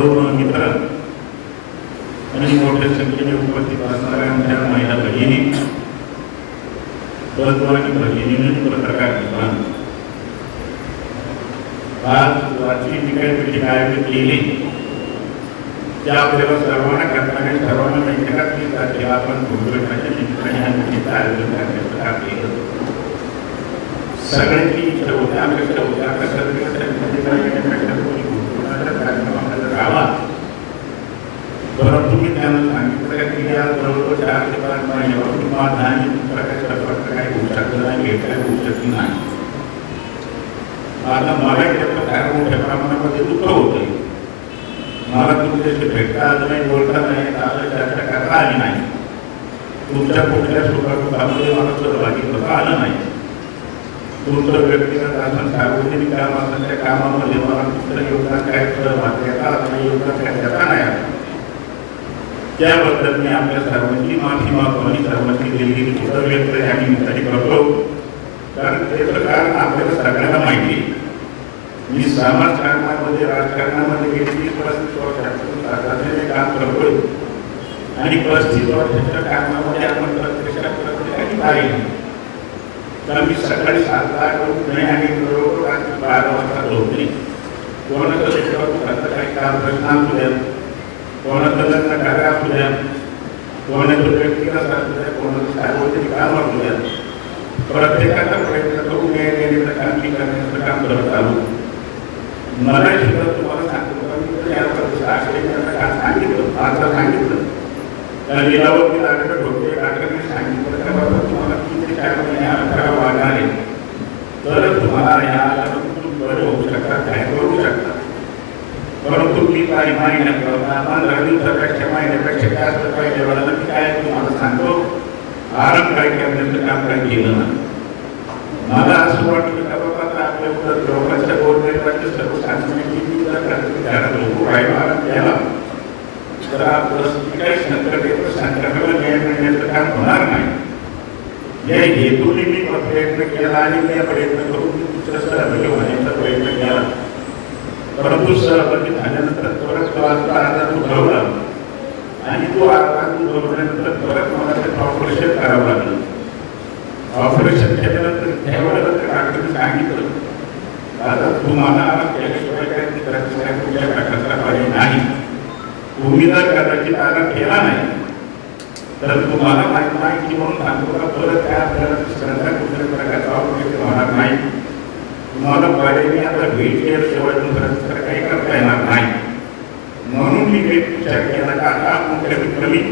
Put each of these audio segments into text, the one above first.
तरुण मित्र आणि मोठ्या संख्येने उपस्थित असणाऱ्या आमच्या महिला भगिनी बंधू आणि भगिनी पत्रकार निर्माण आज रात्री जी काही बैठक आयोजित केली. त्या आपल्याला सर्वांना करताना सर्वांना माहिती का की जाते आपण भूगोलकाच्या निमित्ताने ह्या बैठकीचं आयोजन करण्याचं काम केलं. सगळ्यांची इच्छा होत्या अपेक्षा होत्या कसं कसं कोणी भूगोलाचा कार्यक्रम आपल्याला राहावा परंतु या चार ते पाच महिन्यावर किंवा दहा प्रकारच्या प्रकार होऊ शकत नाही होऊ शकत नाही आता मला त्याचं काय मोठ्या प्रमाणामध्ये दुःख होते मला तुमच्याशी भेटता आलं नाही बोलता नाही आलं त्याच्या करता आली नाही तुमच्या कुठल्या सुखामध्ये मला सहभागी होता आलं नाही तुमचं व्यक्तिगत असं सार्वजनिक काम असं त्या कामामध्ये मला तुमचं योगदान काय सहभाग देता आलं नाही योगदान काय देता नाही आलं त्याबद्दल मी आपल्या सर्वांची माफी मागतो आणि सर्वांची दिलेली कृतज्ञ व्यक्त या निमित्ताने करतो. कारण त्याचं कारण आपल्याला सगळ्यांना माहिती आहे. मी समाजकारणामध्ये राजकारणामध्ये गेली पस्तीस वर्षापासून काम करतोय. आणि पस्तीस वर्षाच्या कामामध्ये आपण प्रत्यक्षात प्रत्येकाने पाहिजे तर मी सकाळी सातला उठणे आणि बरोबर रात्री बारा वाजता झोपणे कोणाचं लेकराचं काही काम करत असू द्या कोणाचं लग्न कार्य असू द्या कोणाचं व्यक्तिगत असू द्या कोणाचं सार्वजनिक काम असू द्या प्रत्येकाचा प्रयत्न करून न्याय देण्याचं काम मी करण्याचं काम करत आलो मला सुद्धा तुम्हाला सांगतो का मी तर याबद्दल आश्चर्याचं काम सांगितलं आता सांगितलं त्या लिलावरती नाटक होते नाटकाने सांगितलं का बाबा तुम्हाला तीन ते चार महिने अकरा वाढणार आहे तरच तुम्हाला या तुम्ही बरे होऊ शकता काय करू शकता परंतु मी काही महिन्यात पंधरा दिवसापेक्षा महिन्यापेक्षा जास्त पाहिजे मला मी काय तुम्हाला सांगतो आराम काय करण्याचं काम काय केलं ना मला असं वाटलं का बाबा आता आपल्या उत्तर लोकांच्या गोरगरिबांच्या सर्वसामान्यांची मी जर रात्री घरात लोक राहिलो आराम केला तर आपलं काही संकट येतं. संकटाला न्याय मिळण्याचं काम होणार नाही. या हेतूने मी प्रयत्न केला आणि मी या प्रयत्न करून मी सहभागी होण्याचा प्रयत्न केला. परंतु सहभागी झाल्यानंतर त्वरत तो आजचा आजार उद्भवला आणि तो आजार उद्भवल्यानंतर त्वरत मला त्याचं ऑपरेशन करावं लागलं ऑपरेशन केल्यानंतर त्यावेळेला त्या डॉक्टरने सांगितलं आता तुम्हाला केल्याशिवाय काय करायचं काय कुठल्या डॉक्टरचा नाही तुम्ही जर कदाचित आराम केला नाही तर तुम्हाला माहिती माहिती म्हणून सांगतो का परत काय आपल्याला दुसऱ्यांदा ऑपरेशन होणार नाही तुम्हाला पर्यायी आता भेट केल्याशिवाय दुसरं दुसरं काही करता येणार नाही. मी काही विचार केला का आता आपण कमीत कमी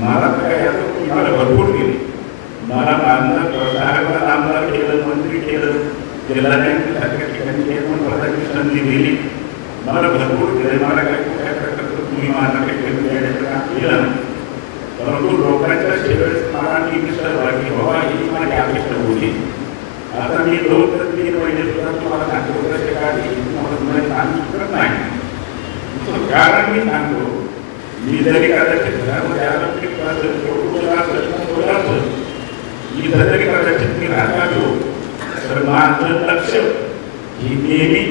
मला तर काय भरपूर केली मला आमदार साहेबांना आमदार केलं मंत्री केलं जिल्हाधिकारी सारख्या ठिकाणी केलं पण संधी दिली मला भरपूर केलं मला काय कुठल्या प्रकारचं तुम्ही माझा काही कमी देण्याचं काम केलं नाही परंतु लोकांच्या सेवेत मला नेहमी सहभागी व्हावा ही माझी अपेक्षा होती आता मी दोन तर तीन महिने सुद्धा तुम्हाला सांगतो कसे काढले तुम्हाला सांगू शकत नाही. कारण मी सांगतो मी जरी कदाचित घरामध्ये आलो की असेल छोटं असेल मोठं असेल जरी कदाचित मी राहत असो तर माझं लक्ष ही नेहमी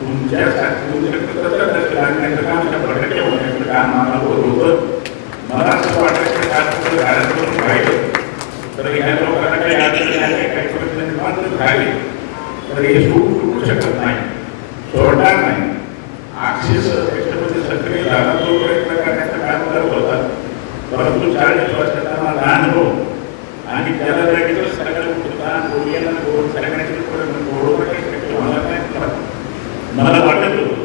तुमच्या तुमच्या लक्ष लागण्याचं काम त्या प्रकारचे होण्याचं काम मला होत होतं. मला असं वाटतं की करून राहिलं. तर ह्या लोकांना काही अडचणी आल्या काही प्रश्न निर्माण झाले. तर हे सुरू शकत नाही सोडणार नाही. अक्षिस त्याच्यामध्ये सक्रिय झाला तो प्रयत्न करण्याचं काम करत होता परंतु चाळीस वर्षाचा मला अनुभव आणि त्याला लगेच सगळं उत्साह बोललेला बोल सगळ्यांचे बरोबर काही शक्य होणार नाही मला वाटत होतं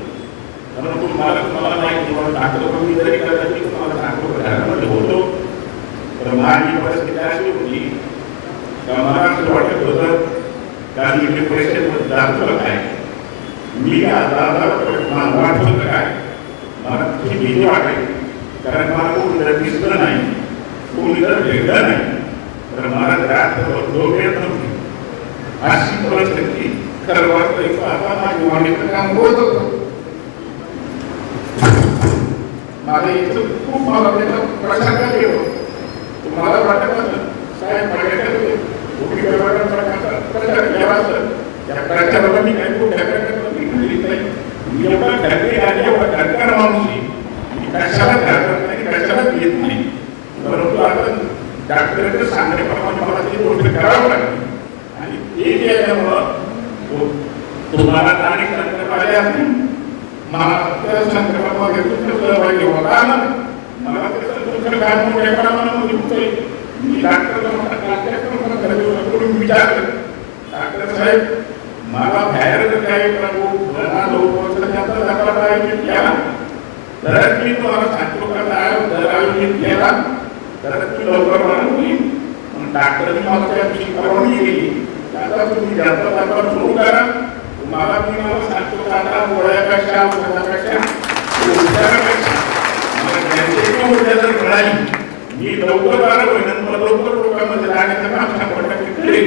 परंतु मला तुम्हाला माहिती म्हणून सांगतो मी जरी कदाचित तुम्हाला सांगतो घरामध्ये होतो तर माझी परिस्थिती अशी होती का मला असं वाटत होतं का मी डिप्रेशनमध्ये जातो काय मी आता मला वाटत होतं काय मला तुझी भीती वाटायची कारण मला कोणी जर दिसलं नाही कोणी जर भेटलं नाही तर मला जास्त झोप येत नव्हती अशी परिस्थिती खरं वाटतं आता माझी वाणीचं काम होत होतं माझं इथं खूप मला त्याचा प्रसंग केलो तुम्हाला वाटत असेल साहेब माझ्याकडे उभी करणारा प्रकारचा प्रचार केला असेल त्या प्रचाराला मी काही खूप ढकलत नाही एवढा खडके आणि एवढा खडकार माणूस आहे. मी कशाला घाबरत नाही कशाला येत नाही परंतु आपण डॉक्टरांचं सांगण्याप्रमाणे मला ती गोष्ट करावं लागली आणि ते केल्यामुळं तो- तुम्हाला आणि संकल्प आले असतील मला त्या संकल्पामध्ये तुमचं सहभागी होता आला नाही. मला त्याचं तुमचं काय म्हणून एका मनामध्ये होतंय. मी डॉक्टरकडून विचारलं डॉक्टर साहेब मला बाहेर काय प्रभू घरा लोक त्यांचा दाखला आयोजित केला तर मी तुम्हाला सांगतो का दर आयोजित केला तर ती लवकर बनवली मग डॉक्टरने मला त्या परवानगी दिली. आता तुम्ही जास्त दरबार सुरू करा. तुम्हाला मी मला सांगतो आता गोळ्या कशा उपचारापेक्षा मला ज्यांची ऊर्जा जर मिळाली मी लवकर बरं होईन मला लवकर लोकांमध्ये जाण्याचं काम शंभर टक्के करेल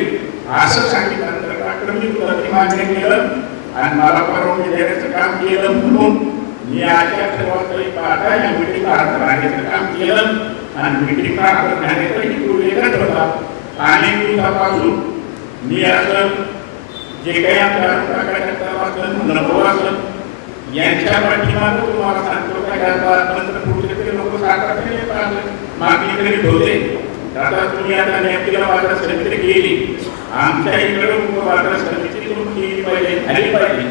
असं सांगितल्यानंतर डॉक्टरनी तुला मान्य केलं. आणि मला परवानगी देण्याचं काम केलं म्हणून मी आशा ठेवत पाहता या मिटिंग हातात राहण्याचं काम केलं. आणि मिटिंग हातात राहण्याचा हेतू. होता अनेक दिवसापासून मी असं जे काही आमच्या काकाच्या अनुभव नको यांच्या पाठीमागं तुम्हाला सांगतो काय आता नंतर पुढचे तरी लोक साकारते मागणी तरी होते आता तुम्ही आता नेमकीला बाजार केली आमच्या इकडे बाजार समिती तुम्ही पाहिजे झाली पाहिजे.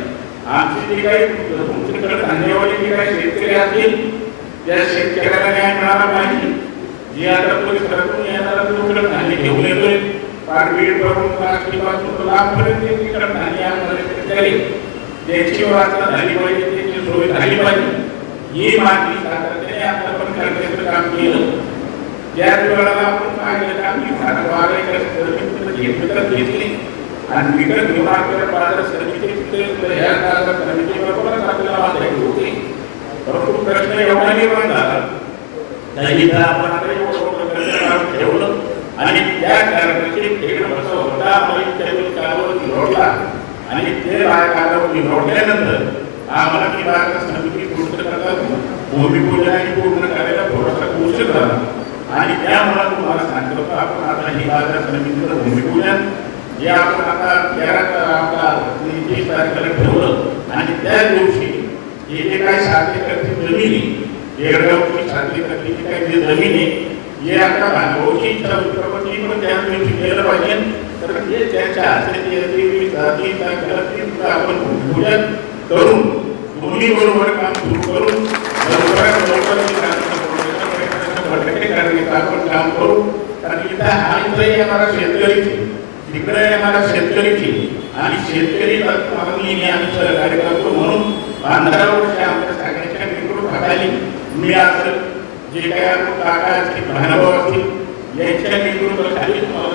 आमची जी काही तुमच्याकडे धंदेवाले जे काही शेतकरी असतील त्या शेतकऱ्याला न्याय मिळाला पाहिजे. जे आता परिसरातून येणारा तुमच्याकडे धान्य घेऊन येतोय. फार वेळ करून काष्टीपासून लांबपर्यंत तिकडे धान्य आणणारे शेतकरी. त्याची वाचना झाली पाहिजे त्याची सोय झाली पाहिजे. ही मागणी सातत्याने आपण पण करण्याचं काम केलं. त्याच वेळेला आपण काय केलं आम्ही भारत वागायचं घेतलं तर घेतली. आणि विकत घेऊन आपल्याला बाजार समितीचे ह्या बाजार समितीबरोबरच आपल्याला वाचायचे होते. परंतु प्रश्न एवढा निर्माण झाला दलित आपण ठेवलं. आणि त्या कारणाचे खेळ होता. आम्हाला त्यावेळी कालावधी निवडला. आणि ते कालावधी निवडल्यानंतर आम्हाला ती बाजार समिती पूर्ण करता भूमिपूजन आणि पूर्ण करायला थोडासा उशीर झाला. आणि त्यामुळे तुम्हाला सांगतो का आपण आता ही बाजार समितीचं भूमिपूजन जे आपण आता तेरा आपला तीस तारखेला ठेवलं आणि त्या दिवशी हे जे काही साध्य करते जमिनी येडगावची साध्य करते जे काही जे जमिनी आहे हे आता भांडवची इच्छा होती. बाबा ती पण त्या दिवशी केलं पाहिजे. तर हे त्यांच्या हाताची याची तारखेला आपण भूमिपूजन करून दोन्ही बरोबर काम सुरू करून लवकरात लवकर हे काम भटके आपण काम करू कारण इथं हा आम्हाला शेतकरीची तिकडे आम्हाला शेतकरीची आणि शेतकरी मागणी आम्ही सहकार्य करतो म्हणून पंधरा वर्ष आमच्या सगळ्यांच्या निवडणूक हाताली मी असं जे काय आपण काका असतील भानभाव असतील यांच्या निवडणुकीसाठी तुम्हाला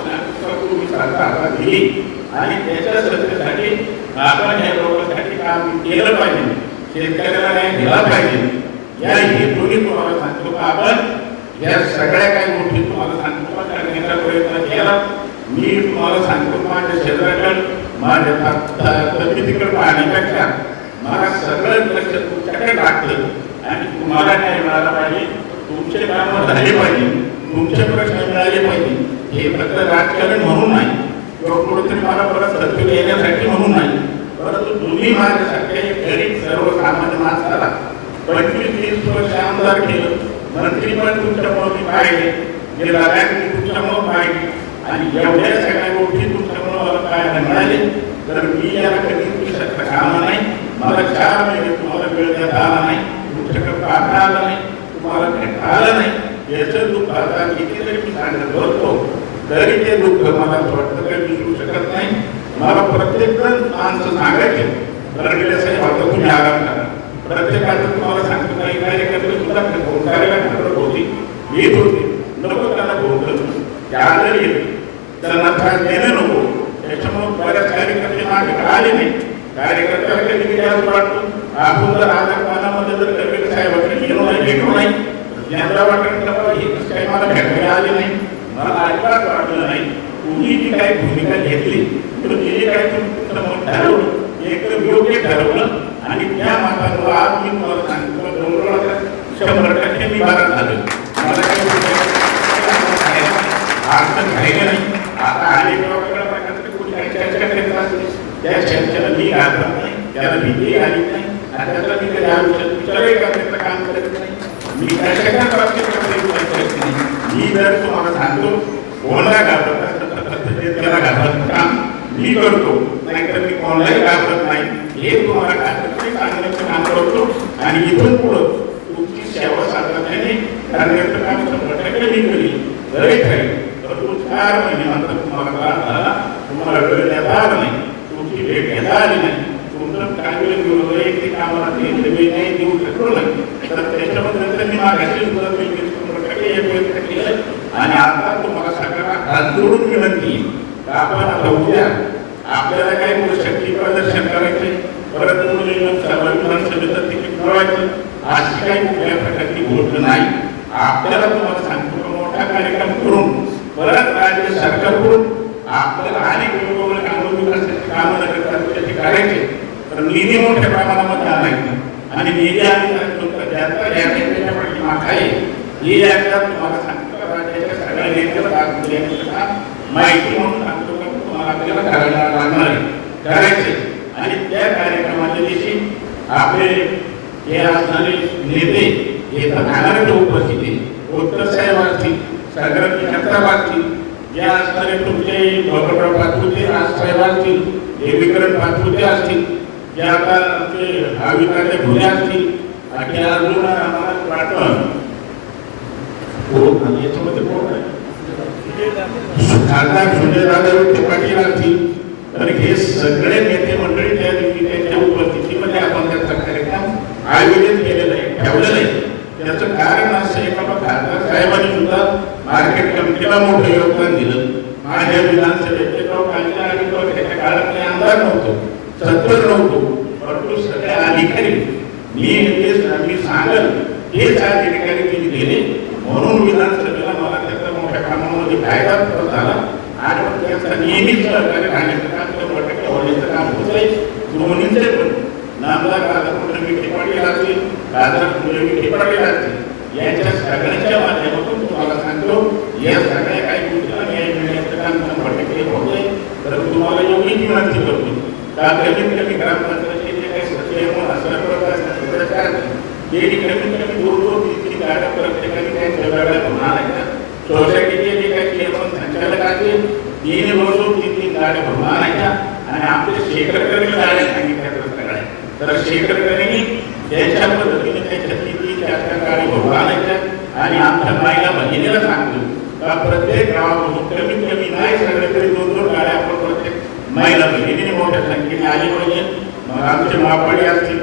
तुम्ही सारखा हातात दिली. आणि त्याच्या सत्तेसाठी आपण या लोकांसाठी काम केलं पाहिजे शेतकऱ्याला न्याय दिला पाहिजे. या हेतूने तुम्हाला सांगतो का आपण या सगळ्या काही गोष्टी तुम्हाला सांगतो. माझ्या प्रयत्न केला. मी तुम्हाला सांगतो माझ्या शेजाऱ्याकडे माझ्या तब्येतीकडे पाहण्यापेक्षा मला सगळं लक्ष तुमच्याकडे लागतं. आणि तुम्हाला काय मिळालं पाहिजे? तुमचे कामं झाले पाहिजे. तुमचे प्रश्न मिळाले पाहिजे. हे फक्त राजकारण म्हणून नाही. किंवा कुठेतरी मला परत सत्य येण्यासाठी म्हणून नाही. परंतु तुम्ही माझ्यासारख्या गरीब सर्वसामान्य माणसाला पंचवीस तीस वर्ष आमदार केलं. मंत्रीपद तुमच्यामुळं मी पाहिले. गेला मी तुमच्यामुळं पाहिले. आणि एवढ्या सगळ्या गोष्टी तुमच्यामुळं मला काय मिळाले. तर मी याला कधी विषयाचं काम नाही. मला चार महिने तुम्हाला वेळ देता आला नाही. तुमच्याकडे पाहता आला नाही. तुम्हाला काही आलं नाही. याचं दुःख आता किती तरी मी सांगत बसतो तरी ते दुःख मला असं वाटतं काही विसरू शकत नाही. मला प्रत्येक जण माणसं सांगायचे. बरं गेल्या साहेब आता तुम्ही आराम करा. प्रत्येकाचं तुम्हाला सांगतो काही कार्यकर्ते सुद्धा फोन करायला होती येत होते. नको त्यांना फोन करतो त्या जरी त्यांना त्रास देणं नको. त्याच्यामुळे बऱ्याच कार्यकर्ते माझ्याकडे आले नाही. कार्यकर्त्याला कधी कधी असं वाटतं आपण जर आधार कानामध्ये जर कबीर साहेबांकडे गेलो नाही भेटलो नाही ज्यांना वाटत हे काही मला भेटायला आले नाही. मला अजिबात वाटलं नाही. तुम्ही जी काही भूमिका घेतली तर ते काही तुमचं ठरवलं ठरवलं एकदम योग्य ठरवलं आणि त्या मतावर आज मी तुम्हाला सांगितलं डोंगराला शंभर टक्के मी बरं झालो मला काही अडचण राहिलं नाही आता अनेक लोकांकडे चर्चा करीत. असते त्या चर्चेला मी घाबरत नाही त्याला भीती आली नाही आणि त्याचा मी कधी आयुष्यात विचारही करण्याचं काम करत नाही मी कशाच्या बाबतीत करत नाही मी जर तुम्हाला सांगतो कोणाला घाबरत असेल त्याला घाबरत काम मी करतो नाहीतर मी कोणालाही घाबरत नाही. हे तुम्हाला खात्री सांगण्याचं काम करतो. आणि इथून पुढं सातत्याने करण्याचं काम शंभर टक्के मी करीन जरी काही परंतु चार महिन्यानंतर तुम्हाला त्रास झाला तुम्हाला वेळ देता आला नाही तुमची भेट घेता आली नाही तुमचं काय वेळ ते कामाला ते वेळ नाही देऊ शकलो नाही तर त्याच्यामध्ये नंतर मी मागायची सुद्धा मी एक वेळ केलं आणि आता तुम्हाला सगळ्यांना हात जोडून विनंती आहे का आपण आता उद्या आपल्याला काही गोष्टी शक्ती? प्रदर्शन करायचे. परत मुलींना सर्व विधानसभेचं तिकीट पुरवायचं. अशी काही कुठल्या प्रकारची गोष्ट नाही. आपल्याला तुम्हाला सांगतो मोठा कार्यक्रम करून परत राज्य सरकारकडून आपल्याला अनेक वेगवेगळे कामं विकासाची कामं नगर तालुक्याची करायचे तर निधी मोठ्या प्रमाणामध्ये आणायचं आणि निधी आणि ज्याचा याच्या पाठीमाग आहे हे याच्या तुम्हाला सांगतो राज्याच्या सगळ्या नेत्याला माहिती म्हणून सांगतो का तुम्हाला आपल्याला करायला लागणार आहे करायचे आणि त्या कार्यक्रमाच्या दिवशी आपले हे असणारे नेते हे उत्तर साहेब असतील? संग्रामी जगताप असतील जे असणारे तुमचे भगवराव पाचपुते साहेब असतील. हे पाचपुते असतील. जे आता आमचे भाविकाचे भुले असतील. आणि अजून आम्हाला पाठवण याच्यामध्ये कोण आहे? खासदार सुजयदादा विखे पाटील असतील. तर हे सगळे नेते मंडळी त्या दिवशी त्यांच्या उपस्थितीमध्ये आपण त्याचा कार्यक्रम आयोजित केलेला आहे ठेवलेला आहे त्याचं कारण असं आहे बाबा खासदार साहेबांनी सुद्धा तिला मोठं योगदान दिलं. माझ्या विधानसभेचे लोक आले आणि तो त्याच्या मी आमदार नव्हतो सत्तर नव्हतो परंतु सगळ्या अधिकारी मी ते मी सांगल हेच अधिकारी मी दिले. म्हणून विधानसभेला मला त्याचा मोठ्या कामामध्ये फायदा झाला. आणि मग त्याचा नेहमीच सहकार्य राहण्याचा काम शंभर टक्के होण्याचं काम होत आहे दोन्हीचे पण नामदार राधाकृष्ण विखे पाटील असतील राधाकृष्ण विखे पाटील असतील यांच्या सगळ्यांच्या माध्यमातून तुम्हाला सांगतो या सगळ्या काही गोष्टीला न्याय मिळण्याचं काम शंभर टक्के होत आहे तर तुम्हाला एवढी विनंती करतो का कमीत कमी ग्रामपंचायतीचे जे काही सचिव असं ते कमीत कमी दोन दोन तीन तीन गाड्या प्रत्येकाने त्यांच्या वेगळ्या होणार आहेत सोसायटीचे जे काही चेअरमन संचालक असतील तीन वर्ष तीन तीन गाड्या भरून आणायच्या आणि आपले सेक्रेटरी सांगितल्या तर सगळ्या तर सेक्रेटरीने त्यांच्या पद्धतीने आणायच्या आणि आमच्या महिला भगिनीला सांगतो का प्रत्येक गावामधून कमीत कमी नाही सगळे तरी दोन दोन गाड्या आपण प्रत्येक महिला बहिणीने मोठ्या संख्येने आली पाहिजे. मग आमचे मापाडी असतील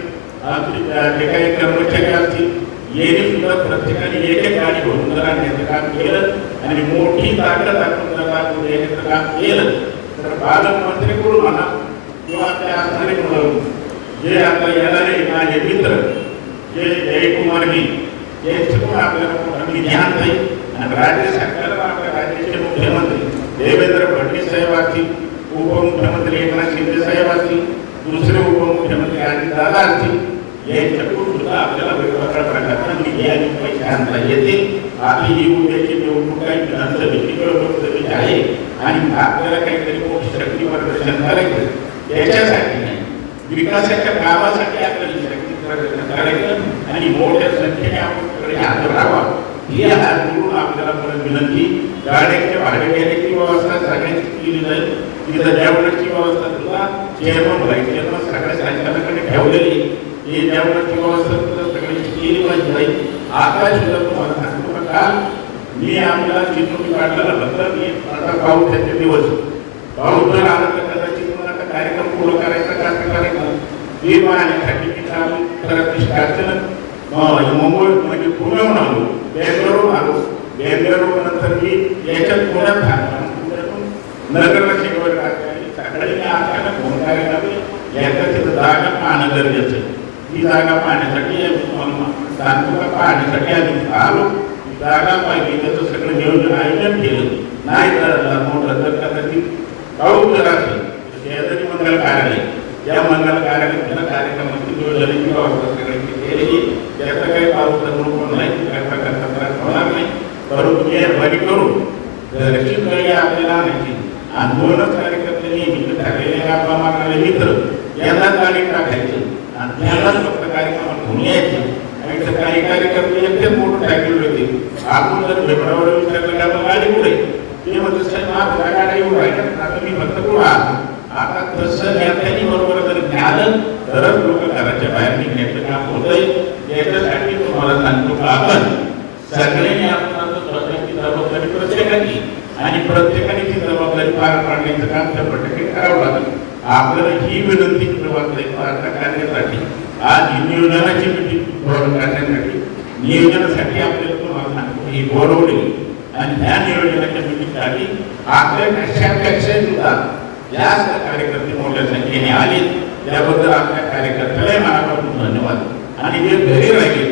आमचे जे काही कर्मचारी असतील येणे सुद्धा प्रत्येकाने एक एक गाडी भरून जर आणण्याचं काम केलं आणि मोठी ताकद आपण जर दाखवून देण्याचं काम केलं तर पालकमंत्रीकडून म्हणा किंवा त्या जे आता येणारे माझे मित्र जे जयकुमारजी यांचे पण आपल्याला आम्ही ध्यान नाही. आणि राज्य सरकारला आपल्या राज्याचे मुख्यमंत्री देवेंद्र फडणवीस साहेब असतील उपमुख्यमंत्री एकनाथ शिंदे साहेब असतील दुसरे उपमुख्यमंत्री अजित दादा असतील यांच्याकडून सुद्धा आपल्याला वेगवेगळ्या प्रकारच्या निधी आणि पैसे आणता येते आपली ही उद्याची निवडणूक काही विधानसभेची किंवा लोकसभेची आहे. आणि आपल्याला काहीतरी मोठी शक्ती प्रदर्शन करायचं याच्यासाठी नाही. विकासाच्या कामासाठी आपल्याला शक्ती करायचं आणि मोठ्या संख्येने आपण हात राहावा ही हात जोडून आपल्याला परत विनंती. गाड्यांच्या भाडे घेण्याची व्यवस्था सगळ्यांची केली जाईल. तिथं जेवणाची व्यवस्था सुद्धा चेअरमन राहील चेअरमन सगळ्या संचालकांनी ठेवलेली ही जेवणाची व्यवस्था सुद्धा सगळ्यांची केली पाहिजे. जाईल आता सुद्धा तुम्हाला सांगतो का मी आम्हाला चित्रपट काढलेला बद्दल मी आता पाऊसाचे दिवस. पाऊस जर आला तर कदाचित मला आता कार्यक्रम पूर्ण करायचा का करायचा हे पाहण्यासाठी मी काल प्रतिष्ठाचं मुंबई म्हणजे पुण्याहून आलो बेंगलोरहून आलो बेंगलोर नंतर मी याच्यात पुण्यात थांबलो पुण्यातून नगरला शिकवत सकाळी आपल्याला फोन करायला याचा तिथं जागा पाहणं गरजेचं आहे ही जागा पाहण्यासाठी आम्ही तुम्हाला सांगतो का पाहण्यासाठी आम्ही आलो ही जागा पाहिली त्याचं सगळं नियोजन आयोजन केलं नाही तर मोठं जर कदाचित पाऊस जर असेल तर शेजारी मंगल कार्यालय या मंगल कार्यक्रम कार्यक्रमाची जोड झाली करायची केली काही पावसामुळे पण नाही. होणार नाही. परंतु करून रक्षित वेळी आपल्याला आणायची आंदोलनच कार्यकर्त्यांनी मित्र टाकलेले मित्र यांना गाडी टाकायचे. आणि त्यांनाच फक्त कार्यक्रमात घेऊन यायचे. आणि काही कार्यकर्ते एकटेच मोठं टाकलेले होते. आपण जर भेटरावर विचारलं मग गाडी पुढे ते म्हणजे साहेब आता मी फक्त पुढे आहात आता तसं नेत्यांनी बरोबर जर ज्ञान तरच लोक घराच्या बाहेर निघण्याचं काम होतंय? याच्यासाठी तुम्हाला सांगतो का आपण? सगळ्यांनी आपण स्वतःची जबाबदारी प्रत्येकाची. आणि प्रत्येकाने ती जबाबदारी पार पाडण्याचं काम त्या टक्के करावं लागेल. आपल्याला ही विनंती जबाबदारी पार करण्यासाठी आज ही नियोजनाची मिटिंग करण्यासाठी नियोजनासाठी आपल्याला तुम्हाला सांगतो ही बोलवली आणि ह्या नियोजनाच्या मिटिंगसाठी आपल्या कशापेक्षा सुद्धा जास्त कार्यकर्ते मोठ्या संख्येने आले त्याबद्दल आपल्या कार्यकर्त्यालाही मनापासून धन्यवाद आणि जे घरी राहिले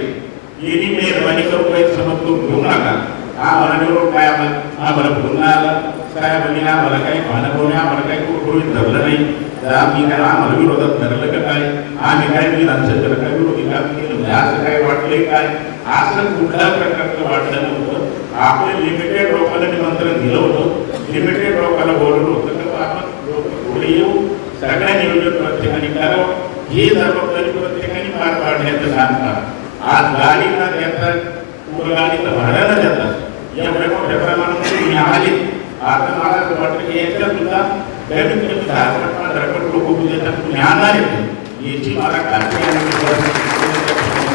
यांनी मेहरबानी करून काही समज करून घेऊ नका आम्हाला निवडून काय आम्हाला आम्हाला बोलणं आलं साहेबांनी आम्हाला काही भानं बोलणे आम्हाला काही कुठं धरलं नाही तर आम्ही काय आम्हाला विरोधात धरलं का काय आम्ही काय विधानसभेला काय विरोधी काम केलं म्हणजे असं काय वाटलंय काय असं कुठल्या प्रकारचं वाटलं नव्हतं आपल्या लिमिटेड लोकांना निमंत्रण दिलं होतं लिमिटेड लोकांना बोलवलं होतं तर आपण लोक पुढे येऊ सगळ्या नियोजन प्रत्येकाने करावं ही जबाबदारी प्रत्येकाने पार पाडण्याचं काम करा. आज गाडी न देता गाडीचं भाड्यानं देतात एवढ्या मोठ्या प्रमाणात तुम्ही आले. आता मला असं वाटतं की याच्यात सुद्धा कमीत कमी दहा पट पंधरा पट लोक उद्याच्यात तुम्ही आणणार याची मला खात्री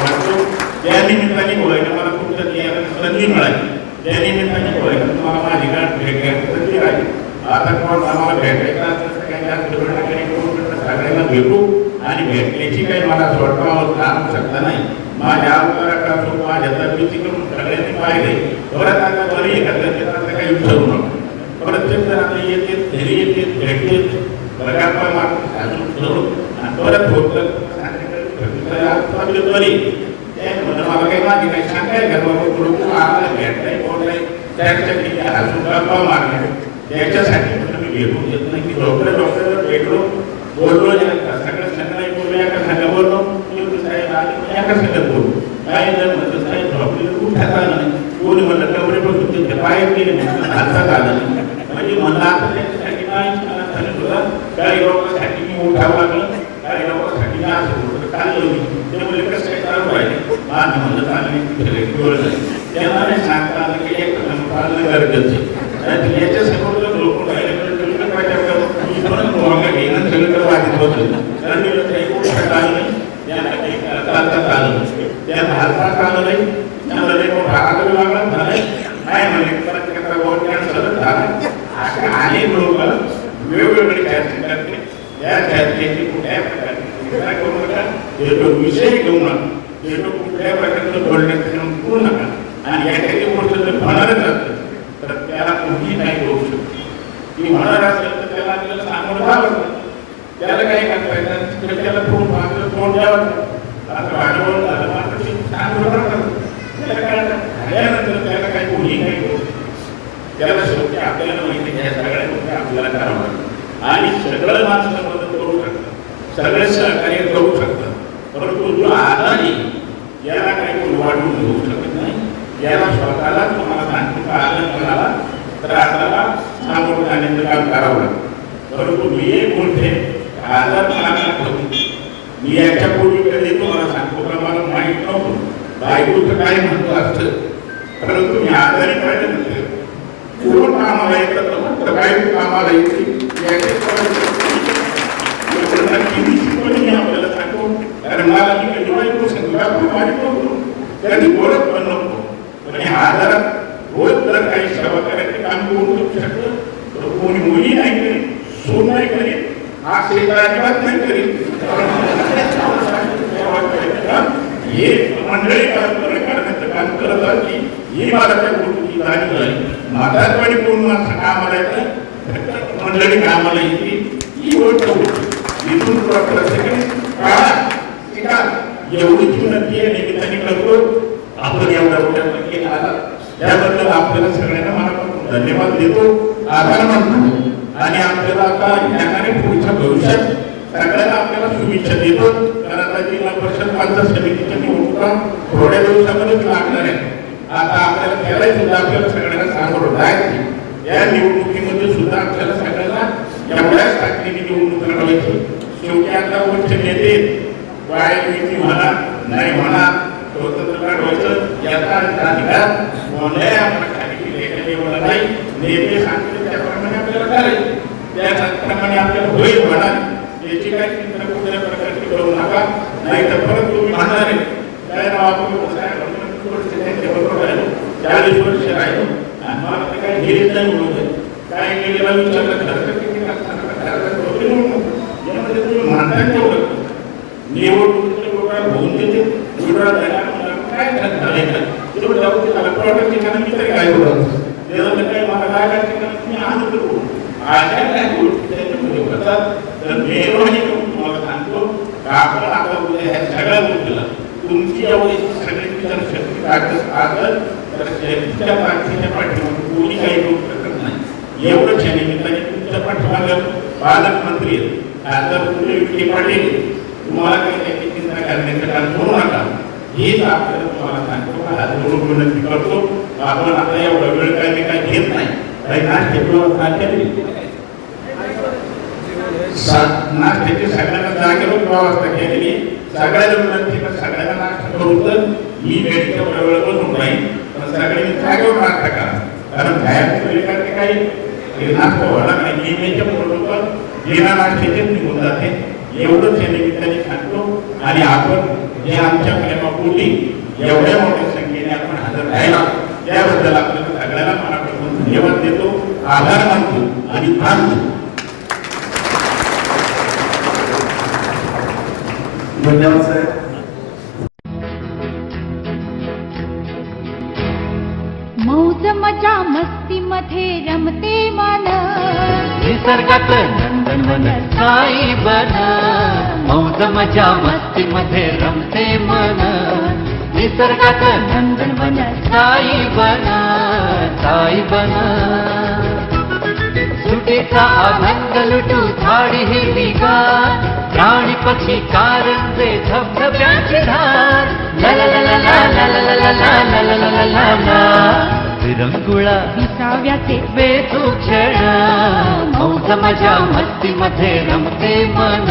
वाटतो त्या निमित्ताने बोलायला मला तुमच्या यायला संधी मिळाली. त्या निमित्ताने बोलायला तुम्हाला माझी गाठ भेट घ्यायची संधी राहील आता कोण आम्हाला भेटायचं असेल तर काही सगळ्यांना भेटू? आणि भेटण्याची काही मला असं काम शकत नाही. माझ्या अवताराकडे माझ्या तब्येती करून सगळ्यांनी पाहिले. परत आता बरी एखाद्या आता काही विचारू नका. प्रत्येक जण आता येते घरी येते भेटते गप्पा मारतात अजून धरून आणि परत होतं बरी मला काही माझी काही सांगाय का बाबा आम्हाला भेटलाय बोललाय. त्याच्यासाठी अजून गप्पा मारल्या. त्याच्यासाठी मी भेटून येत नाही. की डॉक्टर डॉक्टर भेटलो. बोललो एका सगळं सगळं बोललो एका सगळं बोललो मी साहेब आले पण एका सगळं बोललो काय जर म्हणलं साहेब डॉक्टर उठायचा नाही कोणी म्हणलं कवरे बसून त्यांच्या पायात गेले म्हणलं हातात आलं नाही म्हणजे म्हणलं आता त्याच्यासाठी नाही मला झालं तुला काही लोकांसाठी मी उठावं लागलं काही लोकांसाठी मी असं होतं चाललं मी ते म्हणजे कसं काय चालू पाहिजे माझं म्हणलं चाललं त्यांना नाही सांगता आलं की एक चालणं गरजेचं आहे याच्या समोर जर लोक राहिले तर तुम्ही काय करता मी पण मोहंगा घेणं सगळीकडे वाटत होतं कारण मी काही नाही नाही त्यांना हातात आलं नाही लागला म्हणजे झाला असे अनेक लोक वेगवेगळे कॅन्सर करते त्या कुठल्या प्रकारची काय करू नका हे तो विषय घेऊ नका हे तो कुठल्या प्रकारचं बोलण्याचं करू नका आणि एखादी गोष्ट जर होणारच तर त्याला कोणी नाही. करू शकत ती होणार असेल तर त्याला आपल्याला सामोरं जावं त्याला काही करता येत तर त्याला तोंड मागं तोंड द्यावं लागतं. आता भांडवल झालं मात्र ते सामोरं राहतं. त्याला काय झाल्यानंतर त्याला काही कोणी काही करू त्याला शेवटी आपल्याला माहिती ह्या सगळ्या गोष्टी आपल्याला करावं लागतं आणि सगळं माणसं मदत करू शकतात सगळे सहकार्य करू शकतात परंतु जो आधारी याला काही कोण वाढवून घेऊ शकत नाही. याला स्वतःला तुम्हाला सांगतो का आलं तर आपल्याला सामोरं जाण्याचं काम करावं लागतं. परंतु मी एक बोलते आजार मला करून मी याच्या पूर्वी कधी तुम्हाला सांगतो का मला माहीत नव्हतं. बायकोचं काय म्हणतो असतं परंतु मी आजारी पाहिजे म्हणते कोण कामाला येतं? तर काय कामाला येते? याचे एवढं आपल्याला सांगतो कारण मला मी कधी बायको सांगतो खूप बारीक नव्हतो. कधी बोलत पण नव्हतो. पण ह्या आजारात रोज जर काही सेवा करायचे काम कोण करू शकतं? तर कोणी मुली नाही करीत सून नाही करीत हा शेत अजिबात नाही करीत हे मंडळी परंपरा करण्याचं काम करत असली ही मला त्या गोष्टीची जाणीव झाली म्हातारपणी कोण माणसं कामाला येतं. मंडळी कामाला येते. ही गोष्ट होती. इथून पुढे प्रत्येकाने काळा शिका एवढीच विनंती आहे निमित्ताने करतो. आपण एवढा मोठ्या संख्येने आला त्याबद्दल आपल्याला सगळ्यांना मनापासून धन्यवाद देतो. आभार मानतो. आणि आपल्याला आता ज्ञानाने पुढच्या भविष्यात सगळ्यांना आपल्याला शुभेच्छा देतो. कारण आता जिल्हा परिषद पंचायत समितीच्या निवडणुका थोड्या दिवसामध्येच लागणार आहे आता आपल्याला त्याला सुद्धा आपल्याला सगळ्यांना सामोरं जायची या निवडणुकीमध्ये सुद्धा आपल्याला सगळ्यांना एवढ्याच ताकदीने निवडणूक लढवायची शेवटी आता वरचे नेते वाय म्हणा नाही म्हणा स्वतंत्र काढवायचं याचा अधिकार कोणत्याही आपण खाली लेखन नाही. नेते सांगतील. आपल्याला त्याप्रमाणे आपल्याला होईल म्हणाल याची काय चिंता कुठल्या प्रकारची करू नका. नाही तर परत तुम्ही म्हणणार आहे काय नाव आपण चाळीस वर्ष राहिलो. मला ते गेले नाही म्हणून काय गेलेला यामध्ये तुम्ही म्हणताय तेवढं. लोकांना होऊन देते. काय झालं तेवढं जाऊ दे मला प्रॉडक्ट ठिकाणी मी तरी काय त्याला काय मला काय काय ठिकाणी तुम्ही आणू करू अशा काय गोष्टी त्याच्यामध्ये होतात तर मेहरबानी करून तुम्हाला सांगतो का आपण आता करू शकत नाही एवढंच निमित्ताने तुमच्या पाठीमागे पालकमंत्री खासदार एवढा वेळ काय काय घेत नाही काही नाश्त्याची नाश्त्याची नाश्त्याची सगळ्यांना जागेवर व्यवस्था केलेली सगळ्याला विनंती कर सगळ्यांना नाश्ता करून तर ही वेळच्या बरोबर बसून राहील पण सगळ्यांनी जागेवर नाश्ता करा. कारण बाहेरच्या वेळेला काही. नाश्ता व्हायला नाही नियमेच्या बरोबर बिना नाश्त्याचेच निघून जाते. एवढंच या निमित्ताने सांगतो. आणि आपण जे आमच्या प्रेमापोटी एवढ्या मोठ्या संख्येने आपण हजर राहिला त्याबद्दल आपल्याला धन्यवाद देतो आभार मानतो आणि मानतो धन्यवाद साहेब. मौज मजा मस्ती मध्ये रमते मन निसर्गात नंदनवन साई बन. मौज मजा मस्ती मध्ये रमते मन निसर्गात नंदनवन साई बन साई बन सुटीचा आनंद लुटू झाडी हिरवीगार प्राणी पक्षी कारंजे धबधब्याची धार ला ला ला ला ला ला ला ला ला ला ला ला ला ला ला विरंगुळा विसाव्याचे वेचू क्षण मौज मजा मस्ती मध्ये रमते मन